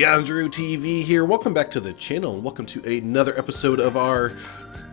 Yandrew TV here. Welcome back to the channel and welcome to another episode of our,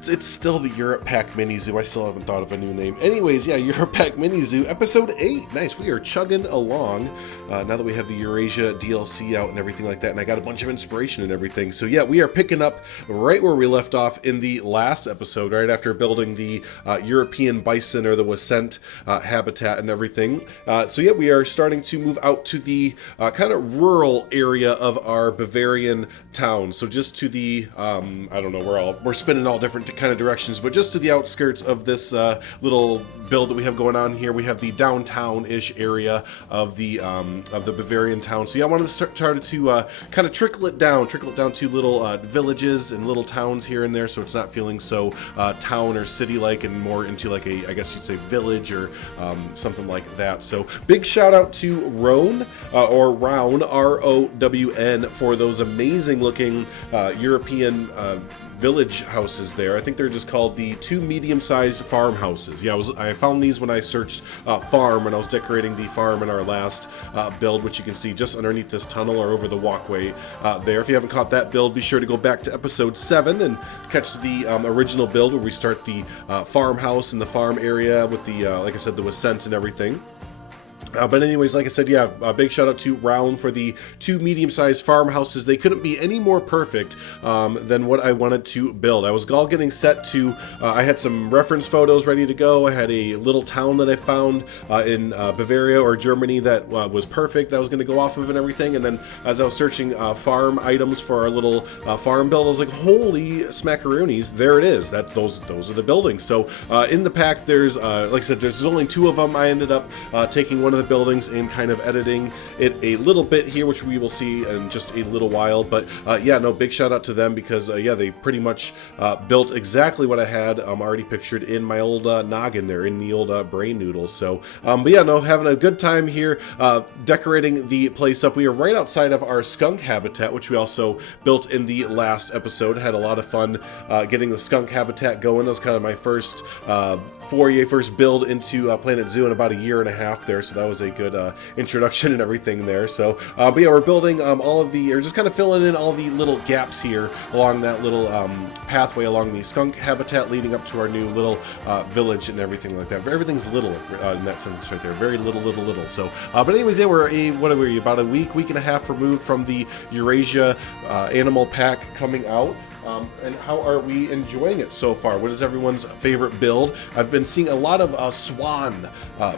it's still the Europe Pack Mini Zoo. I still haven't thought of a new name. Anyways, yeah, Europe Pack Mini Zoo, episode 8. Nice, we are chugging along now that we have the Eurasia DLC out and everything like that, and I got a bunch of inspiration and everything. So yeah, we are picking up right where we left off in the last episode, right after building the European bison or the Wasent habitat and everything. So yeah, we are starting to move out to the kind of rural area of our Bavarian town. So just to the, I don't know, we're spinning all different kind of directions, but just to the outskirts of this little build that we have going on here, we have the downtown-ish area of the Bavarian town. So yeah, I wanted to start to kind of trickle it down to little villages and little towns here and there, so it's not feeling so town or city-like and more into like a, I guess you'd say, village or something like that. So big shout out to Rowan or Rown, R-O-W-N, for those amazing looking European village houses there. I think they're just called the 2 medium-sized farmhouses. Yeah, I found these when I searched farm when I was decorating the farm in our last build, which you can see just underneath this tunnel or over the walkway there. If you haven't caught that build, be sure to go back to episode 7 and catch the original build where we start the farmhouse in the farm area with the, like I said, the Wasent and everything. But anyways, like I said, yeah, a big shout out to Round for the 2 medium-sized farmhouses. They couldn't be any more perfect than what I wanted to build. I was all getting set to, I had some reference photos ready to go. I had a little town that I found in Bavaria or Germany that was perfect, that I was going to go off of and everything. And then as I was searching farm items for our little farm build, I was like, holy smackaroonies, there it is. Those are the buildings. So in the pack, there's, like I said, there's only 2 of them. I ended up taking one of the buildings and kind of editing it a little bit here, which we will see in just a little while. But yeah, no, big shout out to them because yeah, they pretty much built exactly what I had already pictured in my old noggin there, in the old brain noodles. So but yeah, no, having a good time here decorating the place up. We are right outside of our skunk habitat, which we also built in the last episode. Had a lot of fun getting the skunk habitat going. That was kind of my first first build into Planet Zoo in about a year and a half there, so that was a good introduction and everything there. So but yeah, we're building all of the, or just kind of filling in all the little gaps here along that little pathway along the skunk habitat leading up to our new little village and everything like that. Everything's little in that sense right there, very little. So but anyways, yeah, we're what are we, about a week and a half removed from the Eurasia animal pack coming out. And how are we enjoying it so far? What is everyone's favorite build? I've been seeing a lot of swan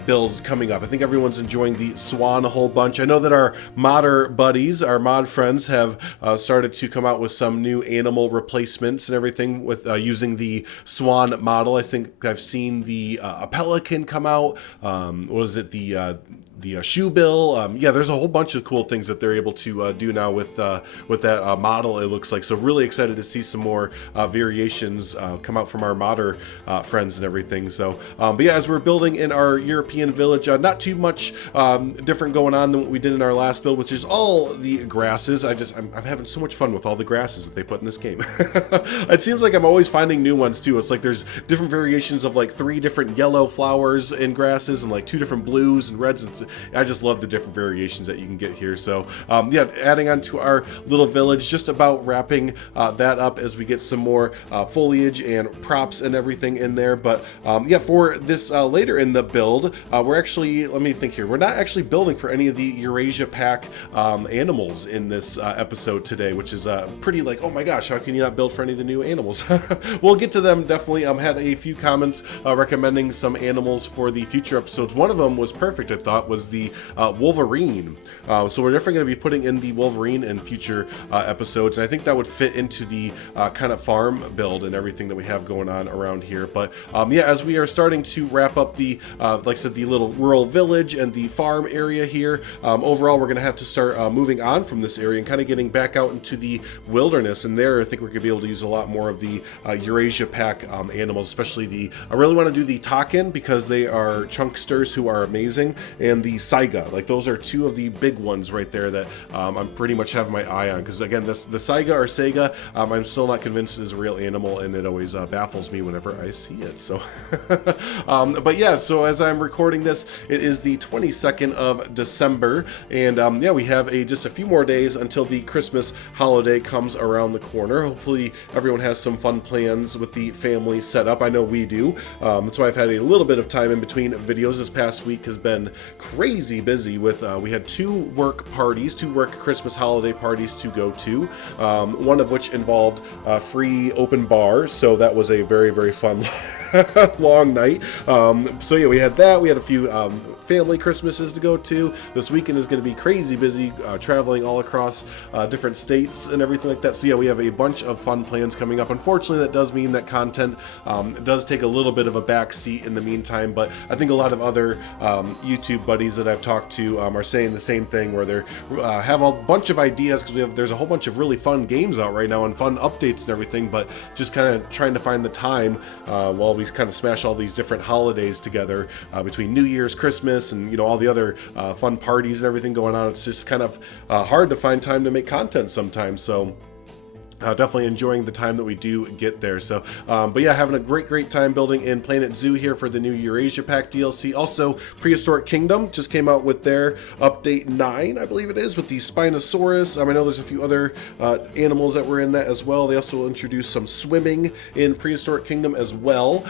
builds coming up. I think everyone's enjoying the swan a whole bunch. I know that our modder buddies, our mod friends, have started to come out with some new animal replacements and everything with using the swan model. I think I've seen the a pelican come out. What was it? The shoe bill. Yeah, there's a whole bunch of cool things that they're able to do now with that model, it looks like. So really excited to see some more variations come out from our modder friends and everything. So but yeah, as we're building in our European village, not too much different going on than what we did in our last build, which is all the grasses. I'm having so much fun with all the grasses that they put in this game. It seems like I'm always finding new ones too. It's like there's different variations of like 3 different yellow flowers in grasses and like 2 different blues and reds, and I just love the different variations that you can get here. So yeah, adding on to our little village, just about wrapping that up as we get some more foliage and props and everything in there. But yeah, for this later in the build, we're actually, let me think here, we're not actually building for any of the Eurasia pack animals in this episode today, which is pretty like, oh my gosh, how can you not build for any of the new animals? We'll get to them definitely. Had a few comments recommending some animals for the future episodes. One of them was perfect, I thought, was the Wolverine. So we're definitely going to be putting in the Wolverine in future episodes, and I think that would fit into the kind of farm build and everything that we have going on around here. But yeah, as we are starting to wrap up the like I said, the little rural village and the farm area here, overall we're going to have to start moving on from this area and kind of getting back out into the wilderness, and there I think we're going to be able to use a lot more of the Eurasia pack animals, especially I really want to do the Takin because they are chunksters who are amazing, and the Saiga. Like, those are 2 of the big ones right there that I'm pretty much having my eye on, because again, the Saiga or Sega, I I'm still not convinced is a real animal, and it always baffles me whenever I see it. So, but yeah, so as I'm recording this, it is the 22nd of December, and yeah, we have just a few more days until the Christmas holiday comes around the corner. Hopefully everyone has some fun plans with the family set up. I know we do. That's why I've had a little bit of time in between videos. This past week has been crazy busy with, we had two work Christmas holiday parties to go to, one of which involved a free open bar, so that was a very, very fun long night. So yeah, we had that. We had a few family Christmases to go to. This weekend is going to be crazy busy, traveling all across different states and everything like that. So yeah, we have a bunch of fun plans coming up. Unfortunately, that does mean that content does take a little bit of a back seat in the meantime, but I think a lot of other YouTube buddies that I've talked to are saying the same thing, where they have a bunch of ideas, because there's a whole bunch of really fun games out right now and fun updates and everything, but just kind of trying to find the time while we kind of smash all these different holidays together between New Year's, Christmas, and all the other fun parties and everything going on. It's just kind of hard to find time to make content sometimes. So definitely enjoying the time that we do get there. So, but yeah, having a great time building in Planet Zoo here for the new Eurasia Pack DLC. Also, Prehistoric Kingdom just came out with their update 9, I believe it is, with the Spinosaurus. I know there's a few other animals that were in that as well. They also introduced some swimming in Prehistoric Kingdom as well.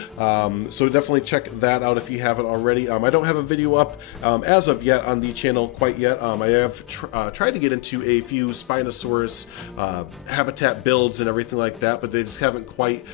So definitely check that out if you haven't already. I don't have a video up as of yet on the channel quite yet. I have tried to get into a few Spinosaurus habitat builds and everything like that, but they just haven't quite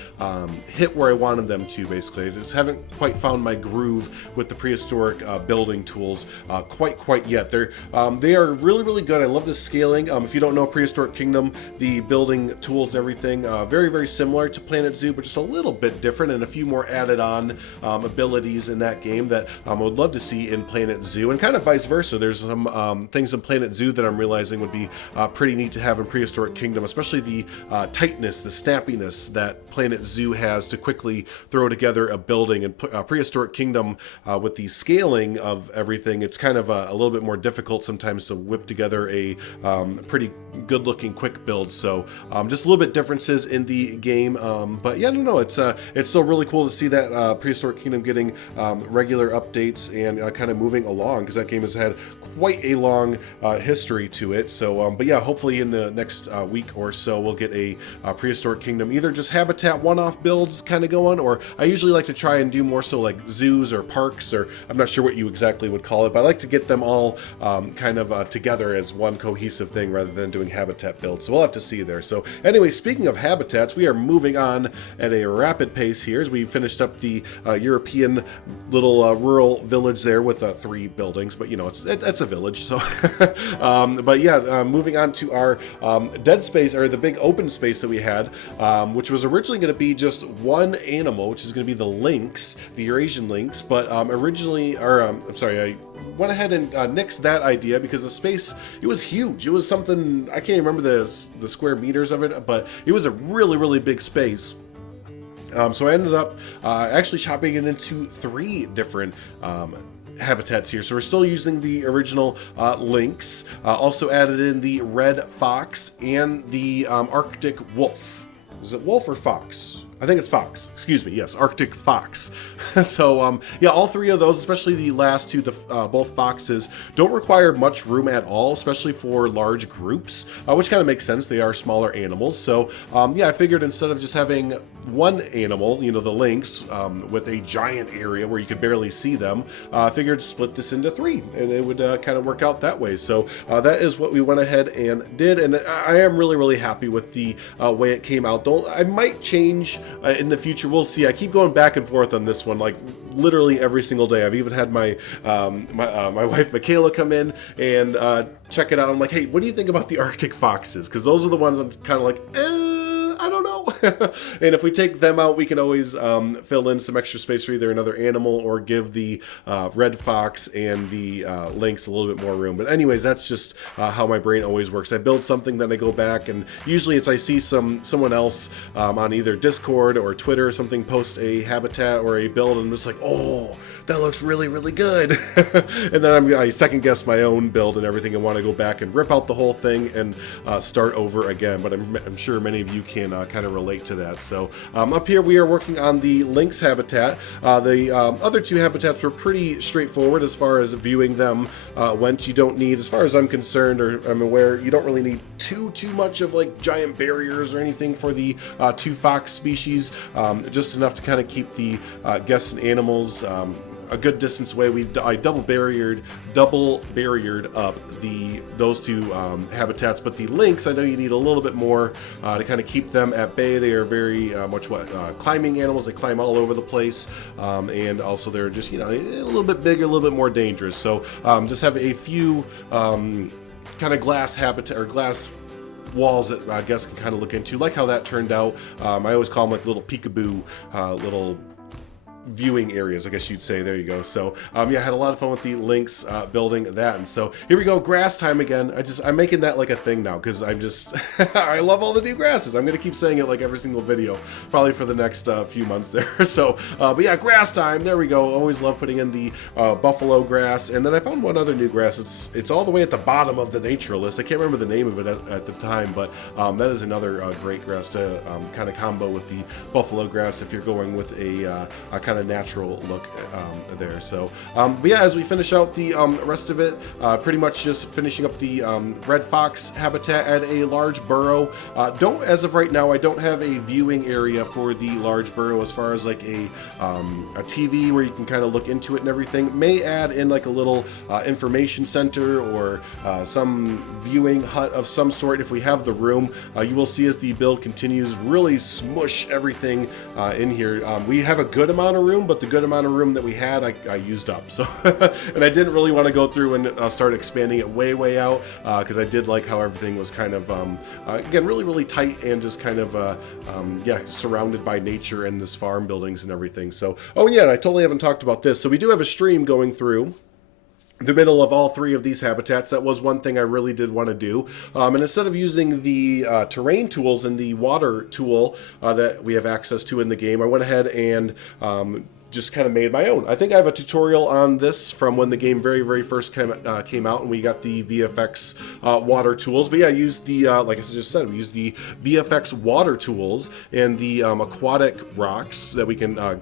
hit where I wanted them to. Basically, I just haven't quite found my groove with the prehistoric building tools quite yet. They are really good. I love the scaling. If you don't know Prehistoric Kingdom, the building tools and everything very similar to Planet Zoo, but just a little bit different, and a few more added on abilities in that game that I would love to see in Planet Zoo, and kind of vice versa. There's some things in Planet Zoo that I'm realizing would be pretty neat to have in Prehistoric Kingdom, especially the tightness, the snappiness that Planet Zoo has to quickly throw together a building. And Prehistoric Kingdom, with the scaling of everything, it's kind of a little bit more difficult sometimes to whip together a pretty good looking quick build. So just a little bit differences in the game, but yeah, no, it's still really cool to see that Prehistoric Kingdom getting regular updates and kind of moving along, because that game has had quite a long history to it. So but yeah, hopefully in the next week or so we'll get a Prehistoric Kingdom, either just habitat one-off builds kind of going, or I usually like to try and do more so like zoos or parks, or I'm not sure what you exactly would call it, but I like to get them all kind of together as one cohesive thing rather than doing habitat builds. So we'll have to see there. So anyway, speaking of habitats, we are moving on at a rapid pace here as we finished up the European little rural village there with 3 buildings, but it's a village. So but yeah, moving on to our dead space, or the big open space that we had, which was originally going to be just one animal, which is going to be the lynx, the Eurasian lynx, but originally, or I'm sorry, I went ahead and nixed that idea because the space, it was huge. It was something, I can't remember the square meters of it, but it was a really big space. So I ended up actually chopping it into 3 different habitats here. So we're still using the original lynx, also added in the red fox and the Arctic wolf. Is it wolf or fox? I think it's fox. Excuse me. Yes, Arctic fox. So yeah, all 3 of those, especially the last 2, both foxes, don't require much room at all, especially for large groups, which kind of makes sense. They are smaller animals. So yeah, I figured instead of just having one animal, the lynx, with a giant area where you could barely see them, I figured split this into 3, and it would kind of work out that way. So that is what we went ahead and did, and I am really happy with the way it came out. Though I might change in the future. We'll see. I keep going back and forth on this one, like literally every single day. I've even had my my wife Michaela come in and check it out. I'm like, hey, what do you think about the Arctic foxes? Because those are the ones I'm kind of like, I don't know. And if we take them out, we can always fill in some extra space for either another animal or give the red fox and the lynx a little bit more room. But anyways, that's just how my brain always works. I build something, then I go back, and usually it's I see someone else on either Discord or Twitter or something post a habitat or a build, and I'm just like, oh, that looks really, really good. And then I second guess my own build and everything and want to go back and rip out the whole thing and start over again. But I'm sure many of you can kind of relate to that. So up here we are working on the lynx habitat. The other two habitats were pretty straightforward as far as viewing them went. You don't need, as far as I'm concerned or I'm aware, you don't really need too much of like giant barriers or anything for the two fox species. Just enough to kind of keep the guests and animals a good distance away. I double barriered up those two habitats, but the lynx, I know you need a little bit more to kind of keep them at bay. They are very much climbing animals. They climb all over the place, and also they're just a little bit bigger, a little bit more dangerous. So just have a few kind of glass habitat or glass walls that I guess can kind of look into, like how that turned out. I always call them like little peekaboo, little viewing areas, I guess you'd say. There you go. So yeah, I had a lot of fun with the lynx building that. And so here we go, grass time again. I'm making that like a thing now because I'm just I love all the new grasses. I'm gonna keep saying it like every single video probably for the next few months there. So but yeah, grass time. There we go. Always love putting in the buffalo grass. And then I found one other new grass. It's all the way at the bottom of the nature list. I can't remember the name of it at the time, but that is another great grass to kind of combo with the buffalo grass if you're going with a kind of natural look there. So but yeah, as we finish out the rest of it, pretty much just finishing up the red fox habitat at a large burrow. As of right now, I don't have a viewing area for the large burrow as far as like a TV where you can kind of look into it and everything. May add in like a little information center or some viewing hut of some sort if we have the room. You will see as the build continues, really smush everything in here. We have a good amount of room, but the good amount of room that we had, I used up. So, and I didn't really want to go through and start expanding it way out because I did like how everything was kind of, again, really tight and just kind of, yeah, surrounded by nature and this farm buildings and everything. So, oh yeah, and I totally haven't talked about this. So we do have a stream going through the middle of all three of these habitats. That was one thing I really did want to do. And instead of using the terrain tools and the water tool that we have access to in the game, I went ahead and just kind of made my own. I think I have a tutorial on this from when the game very first came out and we got the VFX water tools. But yeah, I used the, like I just said, we used the VFX water tools and the aquatic rocks that we can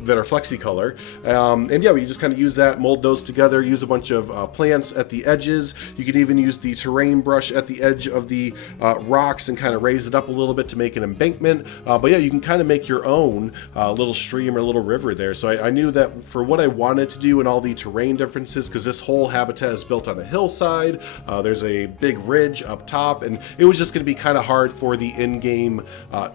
that are flexi-color, and yeah, we just kind of use that, mold those together, use a bunch of plants at the edges. You could even use the terrain brush at the edge of the rocks and kind of raise it up a little bit to make an embankment. But yeah, you can kind of make your own little stream or little river there. So I knew that for what I wanted to do and all the terrain differences, because this whole habitat is built on a hillside, there's a big ridge up top, and it was just going to be kind of hard for the in-game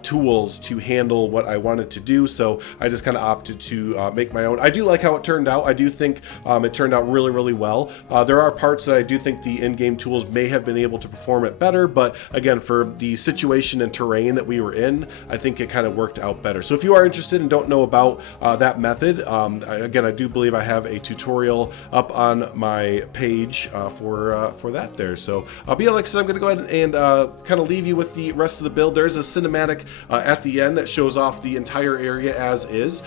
tools to handle what I wanted to do. So I just kind of opted to make my own. I do like how it turned out. I do think it turned out really well. There are parts that I do think the in-game tools may have been able to perform it better, but again, for the situation and terrain that we were in, I think it kind of worked out better. So if you are interested and don't know about that method, again, I do believe I have a tutorial up on my page for that there. So but yeah, like I said, I'm going to go ahead and kind of leave you with the rest of the build. There's a cinematic at the end that shows off the entire area as is.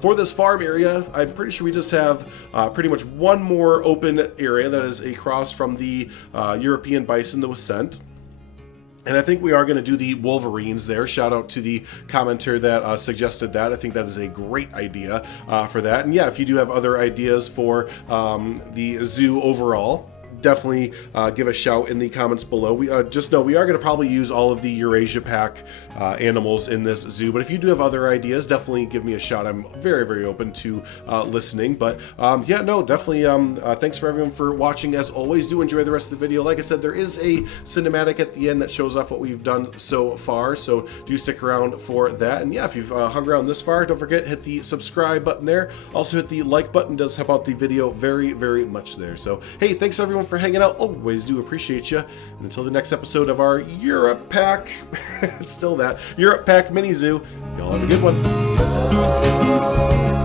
For this farm area, I'm pretty sure we just have pretty much one more open area that is across from the European bison that was sent. And I think we are going to do the wolverines there. Shout out to the commenter that suggested that. I think that is a great idea for that. And yeah, if you do have other ideas for the zoo overall, definitely give a shout in the comments below. We just know we are going to probably use all of the Eurasia pack animals in this zoo, but if you do have other ideas, definitely give me a shout. I'm very open to listening. But yeah, no, definitely thanks for everyone for watching. As always, do enjoy the rest of the video. Like I said, there is a cinematic at the end that shows off what we've done so far, so do stick around for that. And yeah, if you've hung around this far, don't forget, hit the subscribe button there. Also hit the like button. It does help out the video very much there. So hey, thanks everyone for hanging out. Always do appreciate you. And until the next episode of our Europe Pack, it's still that Europe Pack mini zoo, y'all have a good one.